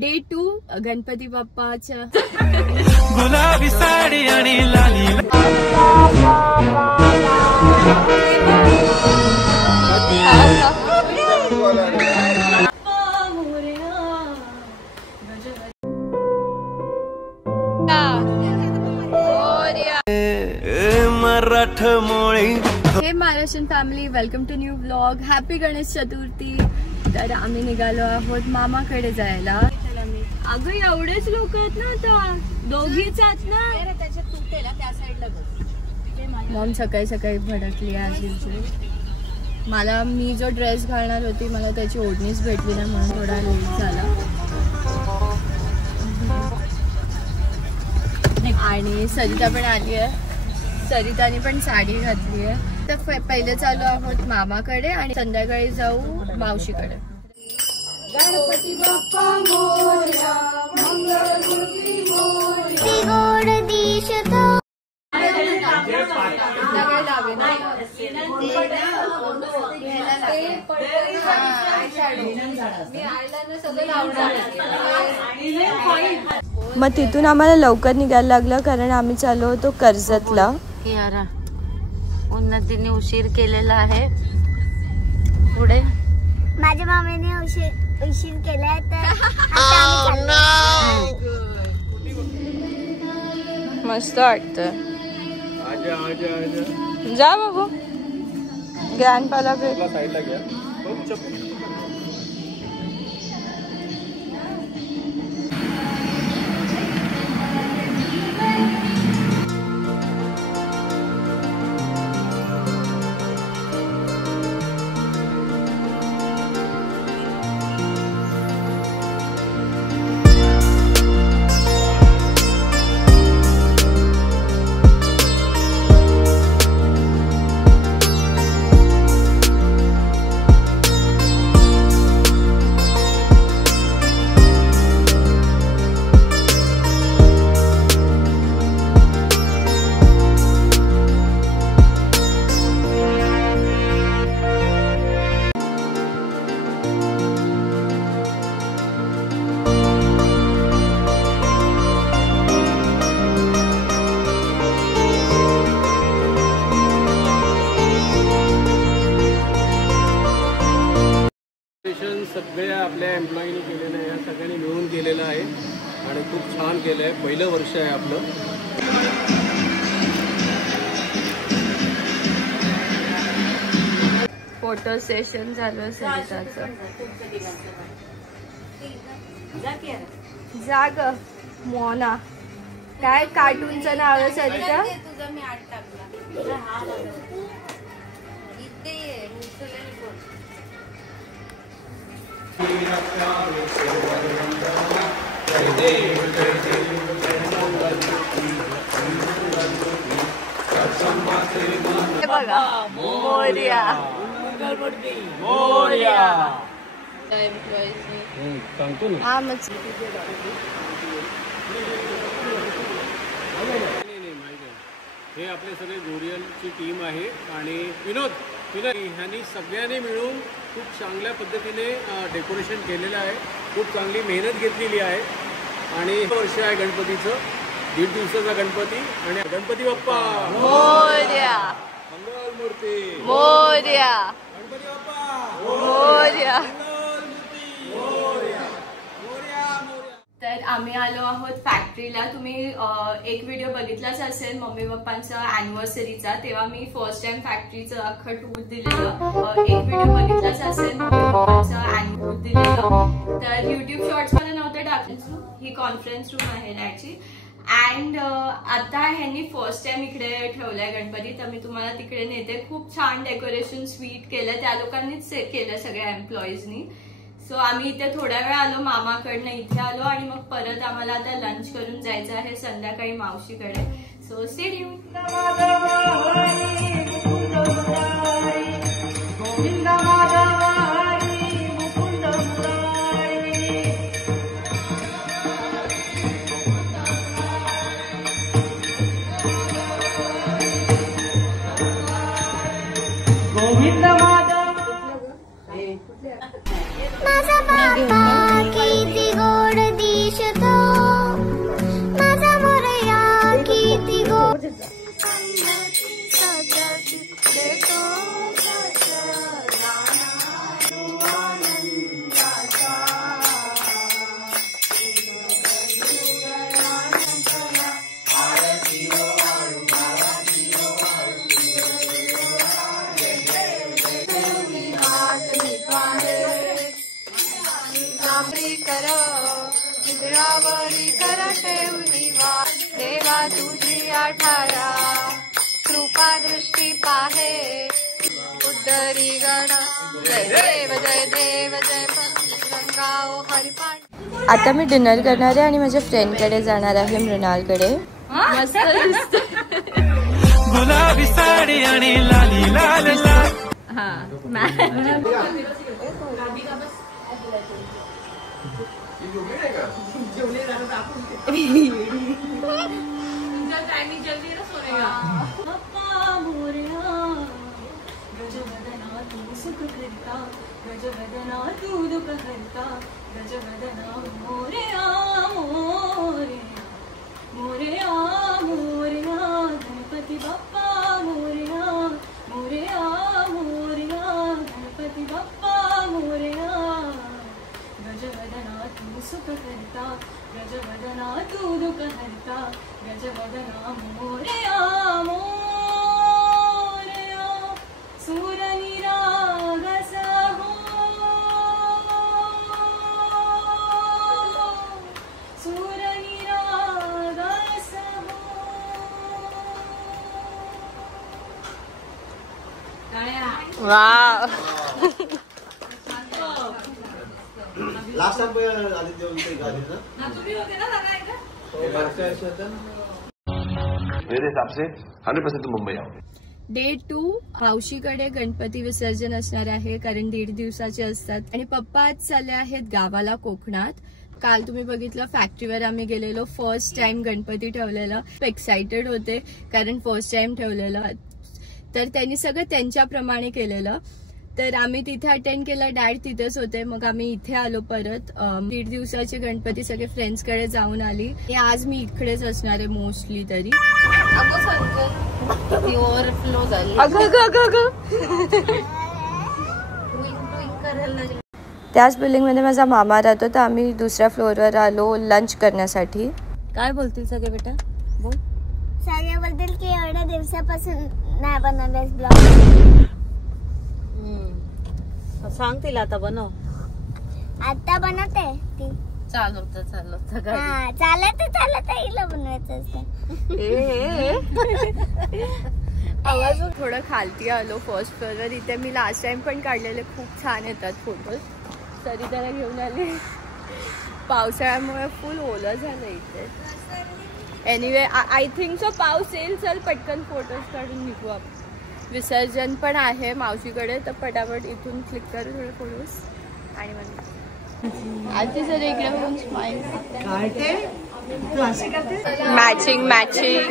Day 2 Ganpati बाप्पाच्या गुलाबी साडी आणि लाली मराठमोळी. हे Maharashtrian family, welcome to new vlog. Happy Ganesh Chaturthi. तर आम्ही निघालो आहोत मामाकडे जायला. अगं एवढेच लोक आहेत ना, आता दोघीच आहेत ना. मॉम सकाळी सकाळी भडकली आहे. मला मी जो ड्रेस घालणार होती मला त्याची ओढणीच भेटली ना, म्हणून थोडा लेट झाला. आणि सरिता पण आली आहे. सरिताने पण साडी घातली आहे. तर पहिले चालू आहोत मामाकडे आणि संध्याकाळी जाऊ मावशीकडे. गणपती बाप्पा मोरया, मंगलमूर्ती मोरया. मग तिथून आम्हाला लवकर निघायला लागलं कारण आम्ही चाललो होतो कर्जतला. उन्नतीने उशीर केलेला आहे. पुढे माझ्या मामीने उशीर केलाय तर मस्त वाटत. जा बाबू ग्रँडपाला सगळ्या आपल्या एम्प्लॉईनी केलेलं आहे. या सगळ्यांनी मिळून केलेलं आहे आणि खूप छान केलं आहे. पहिलं वर्ष आहे आपलं. फोटो सेशन झालं सरिताचं. जाग मोना काय कार्टूनचं नाव आहे सरिता? बघा मोरया मोरया. सांगतो ना. हा मग हे आपले सगळे गोरियलची टीम आहे आणि विनोद ह्यांनी सगळ्यांनी मिळून खूप चांगल्या पद्धतीने डेकोरेशन केलेलं आहे. खूप चांगली मेहनत घेतलेली आहे आणि वर्ष आहे गणपतीचं. 1.5 दिवसाचा गणपती आणि गणपती बाप्पा मोरया. मंगलमूर्ती मोरया. गणपती बाप्पा मोरया. मोरया. तर आम्ही आलो आहोत फॅक्टरीला. तुम्ही एक व्हिडिओ बघितलाच असेल मम्मी पप्पांचा अॅनिव्हर्सरीचा, तेव्हा मी फर्स्ट टाइम फॅक्टरीचं अख्खं टूर दिलेलं. एक व्हिडिओ बघितलाच असेल मम्मी पप्पांचा अॅन्युअल दिलेलं. तर युट्यूब शॉर्ट्स मध्ये नव्हते टाकलं. ही कॉन्फरन्स रूम आहे याची. अँड आता ह्यांनी फर्स्ट टाइम इकडे ठेवलाय गणपती, तर मी तुम्हाला तिकडे नेते. खूप छान डेकोरेशन स्वीट केलं, त्या लोकांनीच केलं सगळ्या एम्प्लॉईजनी. सो आम्ही इथे थोड्या वेळ आलो मामाकडनं, इथे आलो आणि मग परत आम्हाला आता लंच करून जायचं आहे संध्याकाळी मावशीकडे. So stay tuned. माझा बाप्पा किती गोड दिसतो, माझा मोरया किती गोड देवा तुझी आठारा कृपा दृष्टी पाहे उद्धरी गण जय देव जय गंगाओ हरिपाठ. आता मी डिनर करणार आहे आणि माझ्या फ्रेंडकडे जाणार आहे, मृणालकडे. मस्त गुलाबी साडी आणि लाली लाल लाल. हा गजवदना तू दुख हरता गजवदना मोरया मोरया मोरया मोरया गणपती बाप्पा मोरया मोरया मोरया गणपती बाप्पा मोरया गजवदना तू सुख हरता गजवदना तू दुख हरता गजवदना मोरया मोरया सूर निरागस हो सूर निरागस हो. वाव. लास्ट टाइम आदित्य मेरे हिसाब से 100% तो मुंबई आओगे. डे 2 मावशीकडे गणपती विसर्जन असणार आहे, कारण 1.5 दिवसाचे असतात. आणि पप्पा आज चालले आहेत गावाला कोकणात. काल तुम्ही बघितलं फॅक्टरीवर आम्ही गेलेलो, फर्स्ट टाइम गणपती ठेवलेला. एक्साइटेड होते कारण फर्स्ट टाइम ठेवलेलं, तर त्यांनी सगळं त्यांच्याप्रमाणे केलेलं. तर आम्ही तिथे अटेंड केलं, डॅड तिथेच होते. मग आम्ही इथे आलो परत. 1.5 दिवसाचे गणपती सगळे फ्रेंड्सकडे जाऊन आली. आज मी इकडेच असणार आहे मोस्टली तरी. ओव्हरफ्लो झाली. त्याच बिल्डिंगमध्ये माझा मामा राहतो, तर आम्ही दुसऱ्या फ्लोअरवर आलो लंच करण्यासाठी. काय बोलतील सगळे बेटा? बोल. सगळे बोलतील की एवढ्या दिवसापासून नाही बनवलेस ब्लॉग. सांग तिला आता बनव. आता बनवते ती. चालवत हा चालत हिला बनवायचं असतं. आवाज थोडं खालती आलो फर्स्ट फ्लोअरवर. इथे मी लास्ट टाइम पण काढलेले, खूप छान येतात फोटोज. तरी त्याला घेऊन आले. पावसाळ्यामुळे फुल ओलं झालं इथे. एनिवे आय थिंक सो पाऊस येईल. चल पटकन फोटोज काढून निघू आपण. विसर्जन पण आहे मावशीकडे, तर पटापट इथून क्लिक करू थोडे फोटोज. आणि मग आधी जर इकडे बघून स्माइल मॅचिंग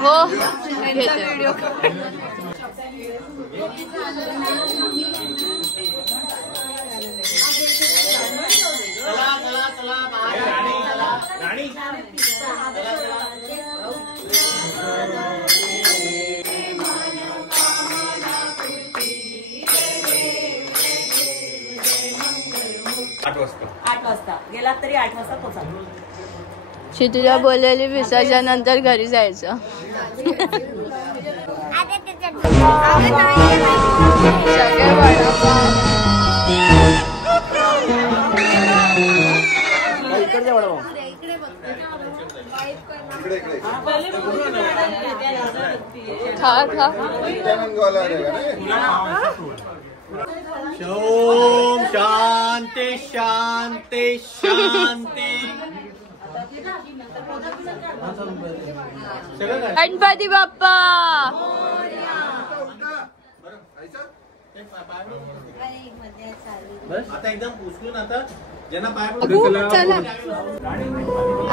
हो व्हिडिओ. आठ वाजता गेला तरी 8 वाजता पोचा. शितूला बोललेली विसर्जनानंतर घरी जायचं. सगळे खा ओम शांती शांती शांती. गणपती बाप्पा. आता एकदम उचलून आता ज्यांना पाय चला.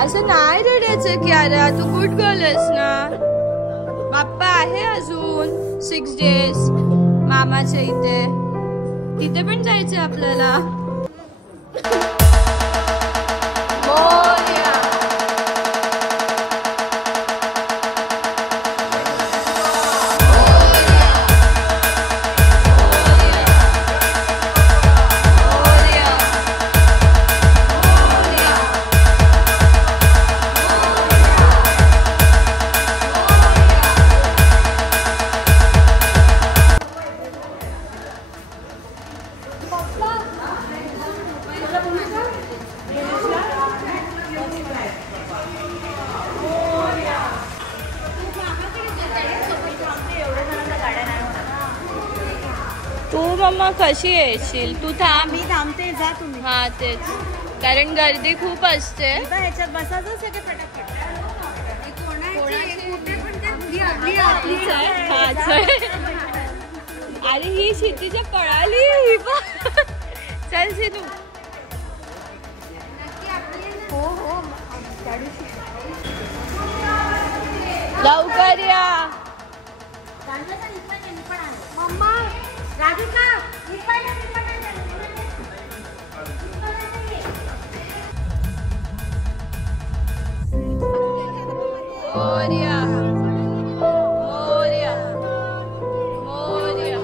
असं नाही रडायचं की अरे तू गुड गर्ल आहेस ना. बाप्पा आहे अजून. 6 days मामाच्या इथे. तिथे पण जायचंय आपल्याला. तू मम्मा कशी येशील? तू थांब. मी थांबते, जा तुम्ही. हा तेच, कारण गर्दी खूप असते. ह्याच्यात बसायचं सगळे पटापट. अरे ही क्षितिजा पळाली. चल सिनू. लवकर या. मोरया मोरया मोरया.